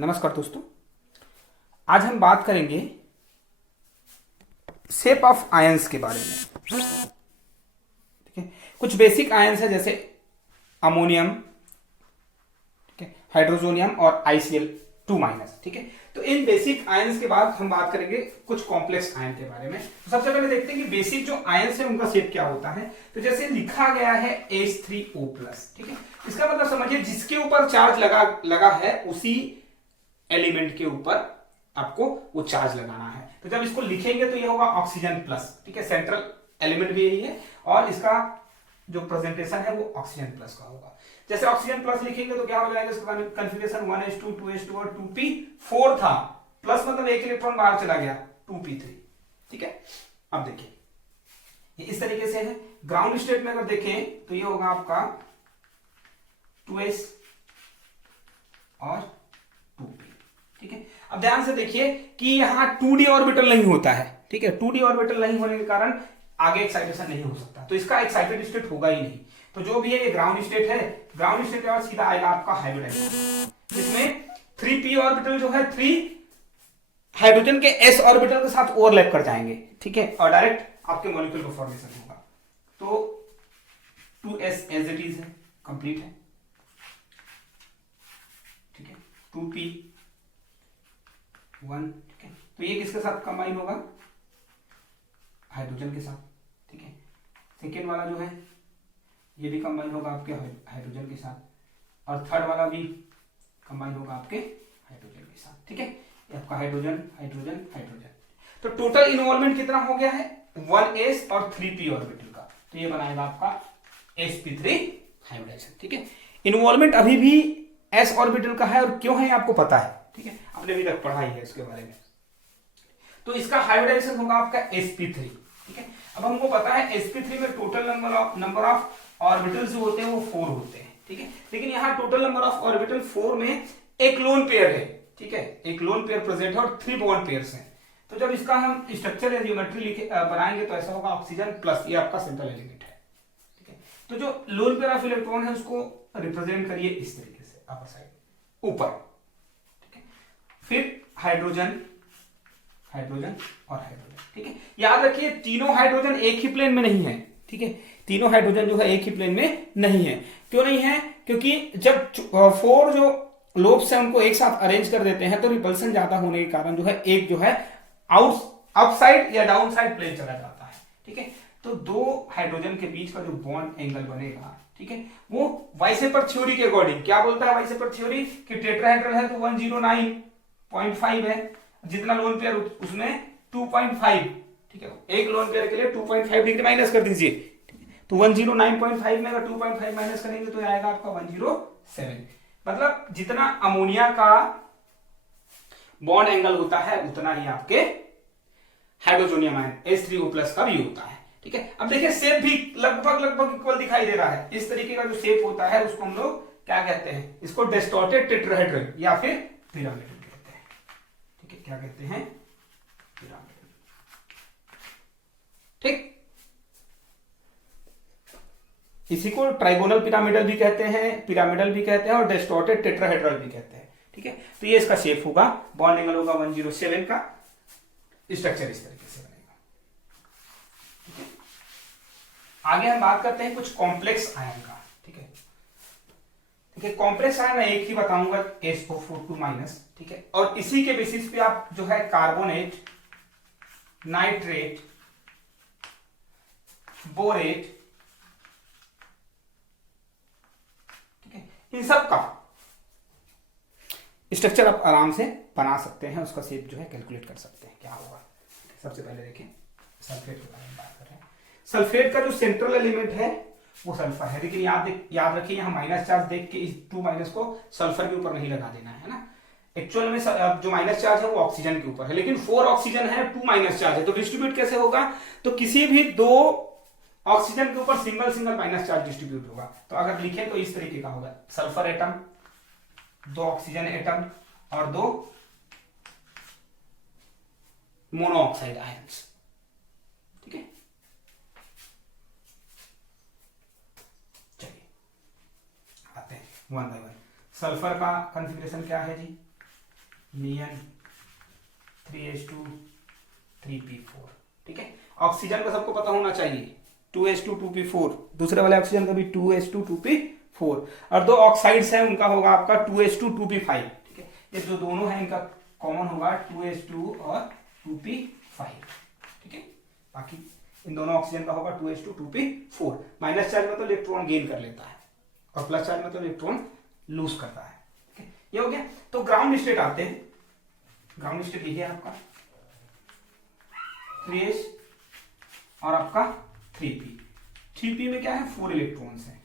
नमस्कार दोस्तों। आज हम बात करेंगे शेप ऑफ आयंस के बारे में। ठीक है, कुछ बेसिक आयंस है जैसे अमोनियम, ठीक है, हाइड्रोजोनियम और ICl2-। ठीक है, तो इन बेसिक आयंस के बाद हम बात करेंगे कुछ कॉम्प्लेक्स आयन के बारे में। तो सबसे पहले देखते हैं कि बेसिक जो आयंस है उनका शेप क्या होता है। तो जैसे लिखा गया है H3O+, ठीक है, इसका मतलब समझिए जिसके ऊपर चार्ज लगा है उसी एलिमेंट के ऊपर आपको वो चार्ज लगाना है। तो जब इसको लिखेंगे तो ये होगा ऑक्सीजन प्लस, ठीक है, सेंट्रल एलिमेंट भी यही है और इसका जो प्रेजेंटेशन है वो ऑक्सीजन प्लस का होगा। जैसे ऑक्सीजन प्लस लिखेंगे तो क्या हो जाएगा, इसका कॉन्फ़िगरेशन 1s2 2s2 और 2p4 था, प्लस मतलब एक इलेक्ट्रॉन बाहर चला गया 2p3। ठीक है, अब देखिए ये इस तरीके से है। ग्राउंड स्टेट में अगर देखें तो ये होगा आपका 2s और 2p। ठीक है, अब ध्यान से देखिए कि यहां 2d ऑर्बिटल नहीं होता है। ठीक है, 2d ऑर्बिटल नहीं होने के कारण आगे एक्साइटेशन नहीं हो सकता, तो इसका एक्साइटेड स्टेट होगा ही नहीं। तो जो भी है ये ग्राउंड स्टेट है। ग्राउंड स्टेट के बाद सीधा आएगा आपका हाइब्रिडाइजेशन, जिसमें 3p ऑर्बिटल जो है 3 हाइड्रोजन के s ऑर्बिटल के साथ ओवरलैप कर जाएंगे। ठीक है, और डायरेक्ट आपके मॉलिक्यूल का फॉर्मेशन होगा। तो 2s एज इट इज है, कंप्लीट है। ठीक है, 2p 1, ठीक है, तो ये किसके साथ कंबाइन होगा, हाइड्रोजन के साथ। ठीक है, सेकेंड वाला जो है ये भी कंबाइन होगा आपके हाइड्रोजन के साथ और थर्ड वाला भी कंबाइन होगा आपके हाइड्रोजन के साथ। ठीक है, ये आपका हाइड्रोजन हाइड्रोजन हाइड्रोजन। तो टोटल इन्वॉल्वमेंट कितना हो गया है, 1s और 3p ऑर्बिटल का, तो ये बनाएगा आपका sp3 हाइब्रिडाइजेशन। ठीक है, इन्वॉल्वमेंट अभी भी s ऑर्बिटल का है और क्यों है आपको पता है। ठीक है, आपने अभी तक पढ़ा ही है इसके बारे में। तो इसका हाइब्रिडाइजेशन होगा आपका sp3। ठीक है, अब हमको पता है sp3 में टोटल नंबर ऑफ ऑर्बिटल्स जो होते हैं वो 4 होते हैं। ठीक है, लेकिन यहाँ टोटल नंबर ऑफ ऑर्बिटल 4 में एक लोन पेयर है। ठीक है, एक लोन पेयर प्रेजेंट है और 3 बॉन्ड पेयर्स हैं। तो जब इसका हम स्ट्रक्चर या ज्योमेट्री बनाएंगे तो ऐसा होगा ऑक्सीजन प्लस, ये आपका सेंट्रल एलिमेंट है। ठीक है, तो जो लोन पेयर ऑफ इलेक्ट्रॉन है उसको रिप्रेजेंट करिए इस तरीके से, अपर साइड ऊपर। फिर हाइड्रोजन हाइड्रोजन और हाइड्रोजन। ठीक है, याद रखिए तीनों हाइड्रोजन एक ही प्लेन में नहीं है। ठीक है, तीनों हाइड्रोजन जो है एक ही प्लेन में नहीं है। क्यों नहीं है, क्योंकि जब 4 जो लोब्स हैं उनको एक साथ अरेंज कर देते हैं तो रिपल्सन ज्यादा होने के कारण जो है एक जो है आउट अपसाइड या डाउन साइड प्लेन चला जाता है। ठीक है, तो 2 हाइड्रोजन के बीच का जो बॉन्ड एंगल बनेगा, ठीक है, वो वाइसेपर थ्योरी के अकॉर्डिंग क्या बोलता है वाइसेपर थ्योरी कि टेट्राहेड्रल है तो 109.5 है, जितना लोन पेयर उसमें 2.5। ठीक है, एक लोन पेयर के लिए 2.5 डिग्री माइनस कर दीजिए, तो 109.5 में अगर 2.5 माइनस करेंगे तो आएगा आपका 107। मतलब जितना अमोनिया का बॉन्ड एंगल होता है उतना ही आपके हाइड्रोजोनियम आयन H3O+ का भी होता है। ठीक है, अब देखिए शेप भी लगभग इक्वल दिखाई दे रहा है। इस तरीके का जो शेप होता है उसको हम लोग क्या कहते हैं, इसको डिस्टॉर्टेड टेट्राहेड्रल या फिर पिरामिडल कहते हैं। ठीक है, क्या कहते हैं, पिरामिडल। ठीक, इसी को ट्राइगोनल पिरामिडल भी कहते हैं और डिस्टॉर्टेड टेट्राहेड्रल भी कहते हैं। ठीक है, तो ये इसका शेप होगा, बॉन्ड एंगल होगा 107 का, स्ट्रक्चर इस तरीके से बनेगा। ठीक है, आगे हम बात करते हैं कुछ कॉम्प्लेक्स आयन का। ठीक है, ठीक है, कॉम्प्लेक्स आयन मैं एक ही बताऊंगा SO4 2-। ठीक है, और इसी के बेसिस पे आप जो है कार्बोनेट, नाइट्रेट, बोरेट, इन सब का स्ट्रक्चर आप आराम से बना सकते हैं, उसका शेप जो है कैलकुलेट कर सकते हैं क्या होगा। सबसे पहले देखें सल्फेट के बारे में बात कर रहे हैं। सल्फेट का जो सेंट्रल एलिमेंट है वो सल्फर है, लेकिन याद रखिए यहाँ माइनस चार्ज देख के इस 2- को सल्फर के ऊपर नहीं लगा देना है ना। एक्चुअल में जो माइनस चार्ज है वो ऑक्सीजन के ऊपर है, लेकिन 4 ऑक्सीजन है, 2 चार्ज है, तो डिस्ट्रीब्यूट कैसे होगा, तो किसी भी 2 ऑक्सीजन के ऊपर सिंगल माइनस चार्ज डिस्ट्रीब्यूट होगा। तो अगर लिखें तो इस तरीके का होगा, सल्फर एटम, 2 ऑक्सीजन एटम और 2 मोनोऑक्साइड आयंस। ठीक है, चलिए आते हैं वन बाय वन। सल्फर का कॉन्फ़िगरेशन क्या है जी, Neon 3s2 3p4, ठीक है। ऑक्सीजन का सबको पता होना चाहिए 2s2 2p4, दूसरे वाले ऑक्सीजन का भी 2s2 2p4, और दो ऑक्साइड्स हैं उनका होगा आपका 2s2 2p5, ठीक है। ये जो दोनों हैं इनका कॉमन होगा 2s2 और 2p5, ठीक है। बाकी इन दोनों ऑक्सीजन का होगा 2s2 2p4। माइनस चार्ज मतलब इलेक्ट्रॉन गेन कर लेता है और प्लस चार्ज मतलब इलेक्ट्रॉन लूज करता है, ठीक है। ये हो गया। तो ग्राउंड स्टेट आते हैं। ग्राउंड स्टेट ये है आपका 3s और आपका 3p। 3p में क्या है 4 इलेक्ट्रॉन्स हैं,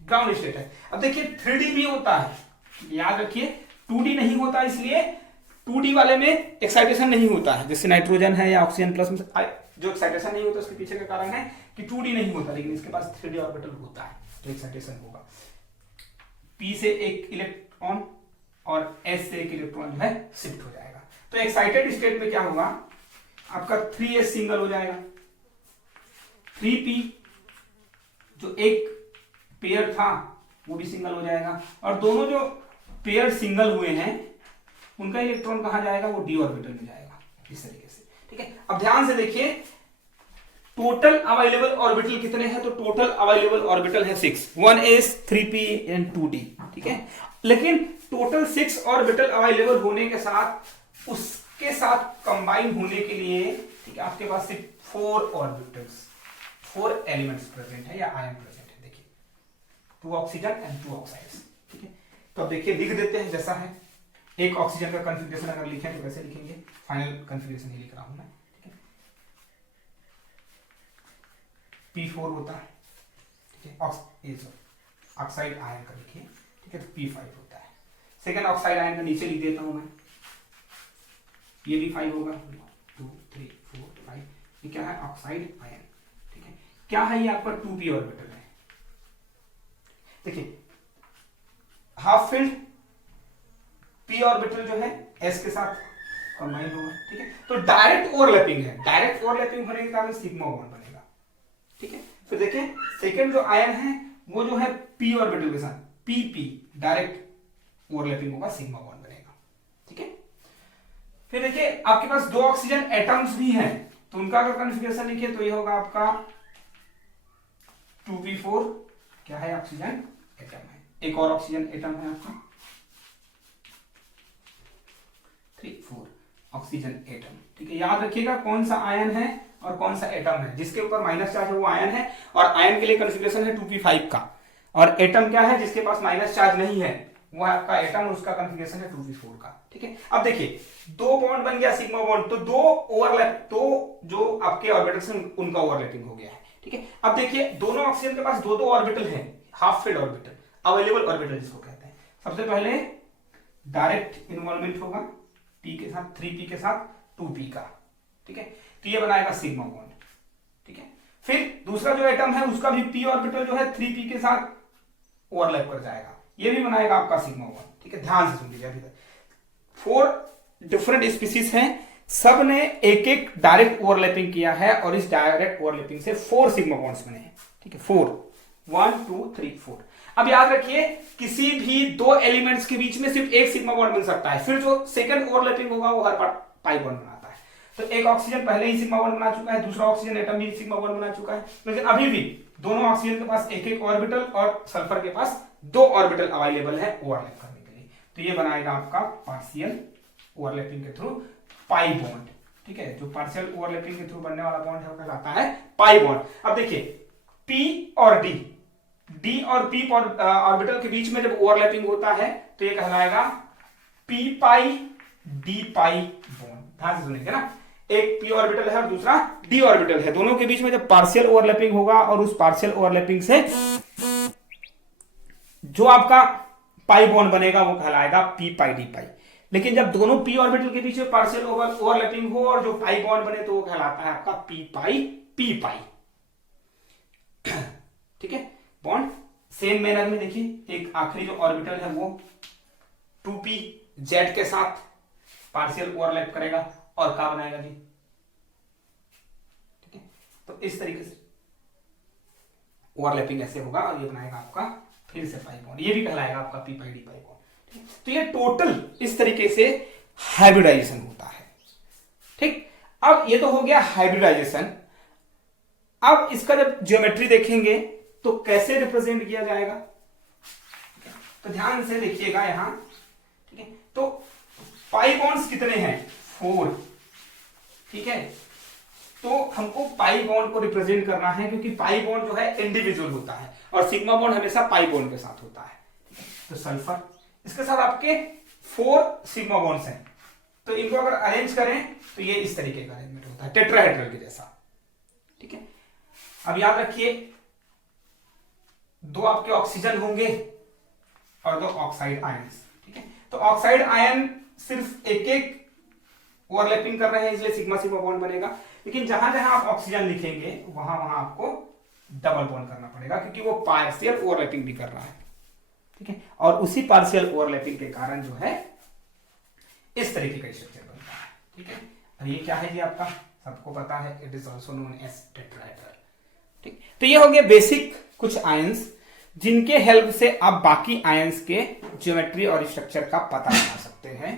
ग्राउंड स्टेट है। अब देखिए 3d भी होता है, याद रखिए 2d नहीं होता, इसलिए 2d वाले में एक्साइटेशन नहीं होता है। जैसे नाइट्रोजन है या ऑक्सीजन प्लस में जो एक्साइटेशन नहीं होता उसके पीछे का कारण है कि 2d नहीं होता, लेकिन इसके पास 3d ऑर्बिटल होता है तो एक्साइटेशन होगा। p से एक इलेक्ट्रॉन और s से एक इलेक्ट्रॉन जो है शिफ्ट हो जाएगा। तो एक्साइटेड स्टेट में क्या होगा आपका 3s सिंगल हो जाएगा, 3p जो एक पेयर था वो भी सिंगल हो जाएगा, और दोनों जो पेयर सिंगल हुए हैं उनका इलेक्ट्रॉन कहां जाएगा, वो d ऑर्बिटल में जाएगा, इस तरीके से, ठीक है। अब ध्यान से देखिए टोटल अवेलेबल ऑर्बिटल कितने हैं, तो टोटल अवेलेबल ऑर्बिटल है 6, 1s 3p एंड 2d, ठीक है। लेकिन टोटल 6 ऑर्बिटल अवेलेबल होने के साथ उसके साथ कंबाइन होने के लिए, ठीक है, आपके पास सिर्फ 4 ऑर्बिटल्स 4 एलिमेंट्स प्रेजेंट है या आयन प्रेजेंट है। देखिए 2 ऑक्सीजन एंड 2 ऑक्साइड्स, ठीक है। तो अब देखिए लिख देते हैं जैसा है। एक ऑक्सीजन का कॉन्फ़िगरेशन अगर लिखें तो कैसे लिखेंगे, फाइनल कॉन्फ़िगरेशन ही लिख रहा हूं मैं, ठीक है। p4 होता है, ठीक है। ऑक्साइड आयन का लिखिए, ठीक है, तो p5 होता है। सेकेंड ऑक्साइड आयन का नीचे लिख देता हूं मैं, ये भी 5 होगा, 2 3 4 5, ये क्या है ऑक्साइड आयन, ठीक है। क्या है ये आपका 2p ऑर्बिटल है। देखिए हाफ फिल्ड p ऑर्बिटल जो है s के साथ कंबाइन होगा, ठीक है। तो डायरेक्ट ओवरलैपिंग है, डायरेक्ट ओवरलैपिंग होने के कारण सिग्मा बॉन्ड बनेगा, ठीक है। फिर देखिए सेकंड जो आयन है वो जो है p ऑर्बिटल के साथ pp डायरेक्ट ओवरलैपिंग होगा, सिग्मा बॉन्ड बनेगा, ठीक है। फिर देखिए आपके पास 2 ऑक्सीजन एटम्स भी हैं, तो उनका अगर कॉन्फ़िगरेशन लिखिए तो ये होगा आपका 2p4, क्या है ऑक्सीजन एटम है। एक और ऑक्सीजन एटम है आपका 3 4 ऑक्सीजन एटम, ठीक है। याद रखिएगा कौन सा आयन है और कौन सा एटम है। जिसके ऊपर माइनस चार्ज है वो आयन है, और आयन के लिए कॉन्फ़िगरेशन है 2p5 का, और एटम क्या है जिसके पास माइनस चार्ज नहीं है वो आपका एटम, उसका कॉन्फ़िगरेशन है 2p4 का, ठीक है। अब देखिए 2 बॉन्ड बन गया सिग्मा बॉन्ड, तो 2 ओवरलैप, 2 जो आपके ऑर्बिटल्स हैं उनका ओवरलैपिंग हो गया है, ठीक है। अब देखिए दोनों ऑक्सीजन के पास 2 ऑर्बिटल हैं, half filled orbital, available orbital जिसको कहते हैं। सबसे पहले डायरेक्ट इन्वॉल्वमेंट होगा p के साथ, 3p के साथ 2p का, ठीक है। तो ये बनाएगा सिग्मा बॉन्ड, ठीक है। फिर दूसरा जो एटम है उसका भी p ऑर्बिटल जो है 3p के साथ ओवरलैप कर जाएगा, ये भी बनाएगा आपका सिग्मा बॉन्ड, ठीक है। ध्यान से सुन लीजिए, अभी तक 4 डिफरेंट स्पीसीज हैं, सब ने एक एक डायरेक्ट ओवरलैपिंग किया है, और इस डायरेक्ट ओवरलैपिंग से 4 सिग्मा बॉन्ड्स बने हैं, ठीक है। 4 1 2 3 4। अब याद रखिए किसी भी 2 एलिमेंट्स के बीच में सिर्फ एक सिग्मा बॉन्ड बन सकता है, फिर जो सेकंड ओवरलैपिंग होगा वो हर बार पाई बॉन्ड बनाता है। तो एक ऑक्सीजन पहले ही सिग्मा बॉन्ड बना चुका है, दूसरा ऑक्सीजन एटम भी सिग्मा बॉन्ड बना चुका है, लेकिन अभी भी दोनों ऑक्सीजन के पास एक एक ऑर्बिटल और सल्फर के पास 2 ऑर्बिटल अवेलेबल है ओवरलैप करने के लिए। तो ये बनाएगा आपका पार्शियल ओवरलैपिंग के थ्रू पाई बॉन्ड, ठीक है। जो पार्शियल ओवरलैपिंग के थ्रू बनने वाला बॉन्ड है वो कहलाता है पाई बॉन्ड। अब देखिए p और d और p ऑर्बिटल के बीच में जब ओवरलैपिंग होता है तो ये कहलाएगा p पाई d पाई बॉन्ड। ध्यान से सुनेंगे ना, एक p ऑर्बिटल है और दूसरा d ऑर्बिटल है, दोनों के बीच में जब पार्शियल ओवरलैपिंग होगा और उस पार्शियल ओवरलैपिंग से जो आपका पाई बॉन्ड बनेगा वो कहलाएगा p पाई d पाई। लेकिन जब दोनों p ऑर्बिटल के बीच में पार्शियल ओवरलैपिंग हो और जो पाई बॉन्ड बने तो वो कहलाता है आपका p पाई p पाई, ठीक है। बॉन्ड सेम मैनर में देखिए एक आखिरी जो ऑर्बिटल है वो 2p z के साथ पार्शियल ओवरलैप करेगा और क्या बनाएगा जी, ठीक है। तो इस तरीके से ओवरलैपिंग ऐसे होगा और ये बनाएगा आपका फिर से पाई बॉन्ड, ये भी कहलाएगा आपका p पाई d पाई बॉन्ड। तो ये टोटल इस तरीके से हाइब्रिडाइजेशन होता है। ठीक, अब ये तो हो गया हाइब्रिडाइजेशन। अब इसका जब ज्योमेट्री देखेंगे तो कैसे रिप्रेजेंट किया जाएगा, तो ध्यान से देखिएगा यहां। ठीक है, तो पाई बॉन्ड्स कितने हैं, 4। ठीक है, तो हमको पाई बॉन्ड को रिप्रेजेंट करना है, क्योंकि पाई बॉन्ड जो है इंडिविजुअल होता है और सिग्मा बॉन्ड हमेशा पाई बॉन्ड के साथ होता है। तो सल्फर, इसके साथ आपके 4 सिग्मा बॉन्ड्स हैं, तो इनको अगर अरेंज करें तो ये इस तरीके का अरेंजमेंट होता है, टेट्राहेड्रल के जैसा। ठीक है, अब याद रखिए 2 आपके ऑक्सीजन होंगे और 2 ऑक्साइड आयंस। ठीक है, तो ऑक्साइड आयन सिर्फ एक एक ओवरलैपिंग कर रहे हैं, इसलिए सिग्मा सिग्मा बॉन्ड बनेगा। लेकिन जहां जहां आप ऑक्सीजन लिखेंगे वहां वहां आपको डबल बॉन्ड करना पड़ेगा, क्योंकि वो पार्शियल ओवरलैपिंग भी कर रहा है। ठीक है, और उसी पार्शियल ओवरलैपिंग के कारण जो है इस तरीके का स्ट्रक्चर बनता है। ठीक है, और ये क्या है जी आपका, सबको पता है, it is also known as tetrahedral. ठीक, तो ये हो गया बेसिक कुछ आयंस जिनके हेल्प से आप बाकी आयंस के ज्योमेट्री और स्ट्रक्चर का पता लगा सकते हैं।